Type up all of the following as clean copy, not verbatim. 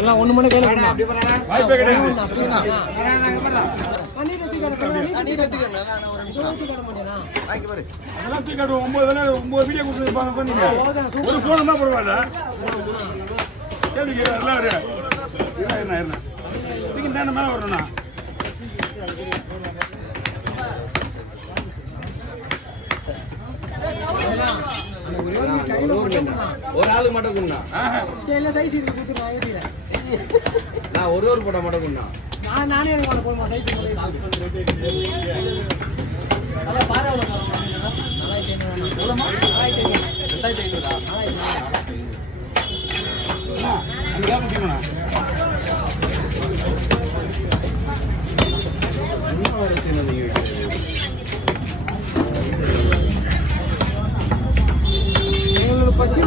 எல்லாம் ஒண்ணு மட்டும் கையில வாய்ப்பே கிடையாது. அதெல்லாம் தூக்கி காட்டுவோம். 9 வீடியோ கொடுத்துருப்பாங்க சொன்னீங்க. ஒரு போன் தான் பரவாயில்ல. கேள்வி எல்லாம் என்ன தூக்கி தானே மேலே வரணும்ண்ணா. ஒரு ஆளுக்கு மட்டும் கொடுண்ணா. நான் ஒரு போட்டா மட்டும் கொடுண்ணா. நானே போடுமா சைஸ் பசி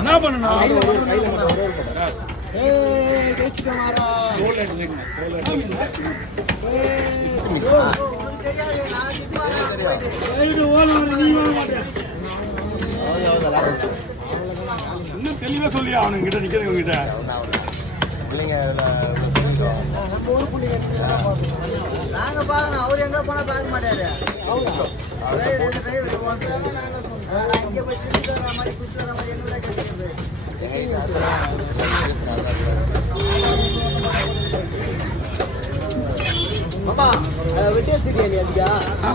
என்ன பண்ணணும்? இன்னும் தெளிவா சொல்லி அவனுங்க கிட்ட நிக்கிறவங்க கிட்ட நாங்க பாக்கணும். அவரு எங்க போனா பார்க்க மாட்டாரு. இங்க போய் சிரிக்கிற மாதிரி குத்துற மாதிரி என்ன கேட்கறது.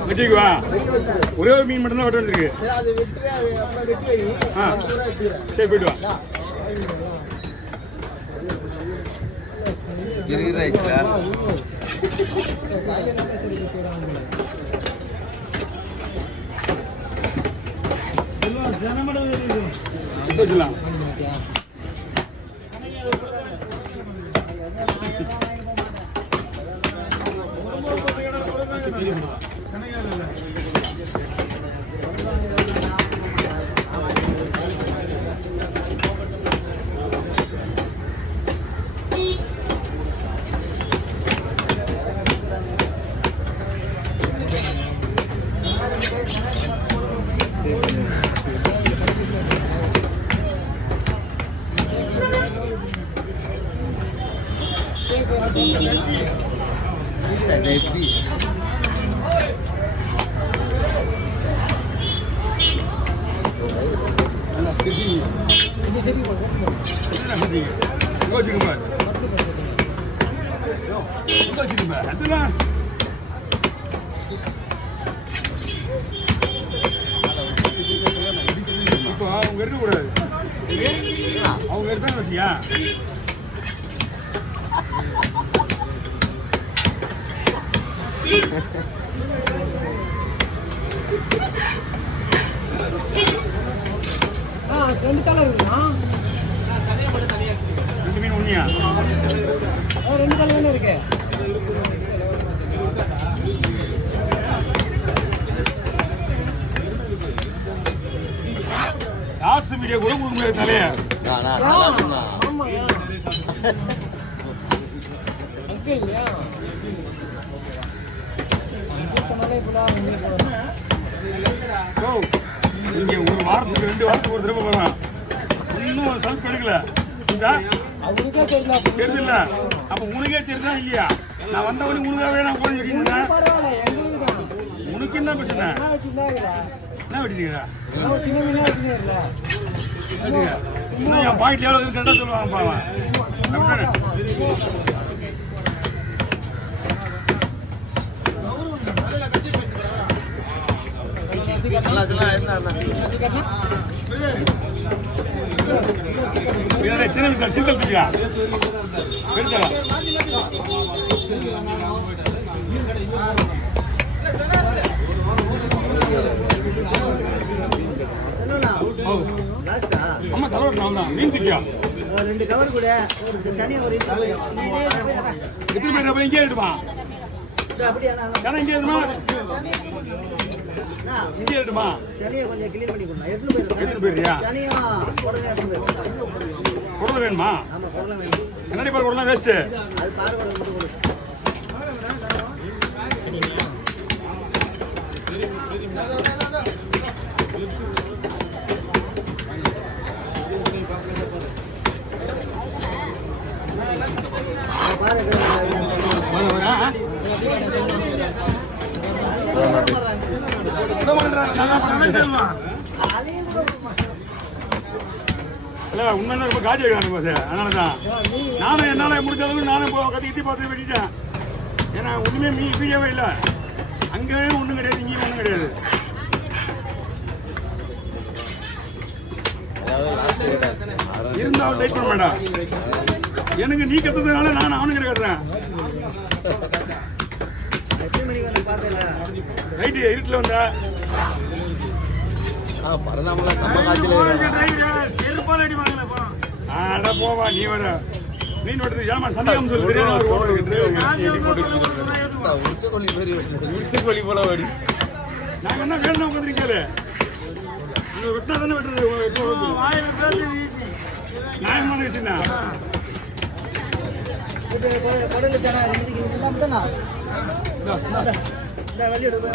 வெட்டிக்கு வா. ஒரே ஒரு மீன் மட்டும் தான் வெட்ட இருக்கு. சரி போயிட்டு வா. வச்சுக்கலாம். இப்போ அவங்க இருக்கக்கூடாது, அவங்க இருக்கான்னு வச்சியா ரெண்டு தலை இருக்குண்ணா. ரெண்டு மீன் உண்மையா ரெண்டு தலை தானே இருக்கு. ஷார்ட்ஸ் வீடியோ கூட கொடுக்க முடியாது தலையா. ஆமாயா அங்கே இல்லையா சொன்னாலே இப்பெல்லாம் ஓ நீங்க ஒரு வாரத்துக்கு 2 வாரத்துக்கு ஒரு தடவை போகலாம். இன்னும் சல்ப் எடுக்கல அவருக்கே தெரியல. தெரியுதுல்ல? அப்ப உனக்கே தெரியுதா இல்லையா? நான் வந்தவனே உனக்காகவே நான் போயிருக்கீங்க. பரவாயில்ல எங்களுக்கு தான். உனக்கு என்ன பிரச்சனை? என்ன வச்சுருந்தா என்ன வெட்டிக்கிறா? சின்ன மீனா வச்சுருந்தா இன்னும் என் பாயிண்ட் எவ்வளோ கரெக்டாக சொல்லுவாங்க பாவன். அப்படித்தானே? சின்ன சிந்தல் துக்கியா பெருத்தலாம். அம்மா தலைவர் நான் தான் மீன் திட்டியா 2 கவர் கூட ஒரு தனியா ஒரு எத்தனை பேர் அப்ப இங்கே எடுமா அப்படியே ஏன்னா இங்கே எடுமா இங்கே எடுமா தனியா கொஞ்சம் கிளீன் பண்ணி கொடுங்க. எத்தனை பேரியா தனியா உடனே குடல் வேணுமா? ஆமா சொல்ல வேணும். என்னடி பாரு குடலாம் வேஸ்ட்டு. அது பாரு மட்டும் கொடு. உண்மையான ரொம்ப காஜி அதனாலதான் நானும் என்னால முடிஞ்ச அளவுக்கு நானும் கத்தி பார்த்து வெட்டிட்டேன். ஏன்னா ஒண்ணுமே மீடியாவே இல்லை. அங்கேயும் ஒண்ணும் கிடையாது, இங்கேயும் ஒண்ணும் கிடையாது. இருந்தாலும் டைட் பண்ண வேண்டாம். எனக்கு நீ கத்துறதுனால நான் அவனுக்கு கட்டுறேன். ரைட்டு இருட்டில் வந்தா போவா நீ வர மீன் வெட்டுறது ஏமா சந்தேகம் சொல்லு. நாங்க என்ன வேணும் உட்காந்துருக்கேன். வெட்டினா தானே வெட்டுறது. நியாயமான விஷயம் தான். கொடலு தானே 2 கிலோ மட்டும் தான். இந்த வழி விடு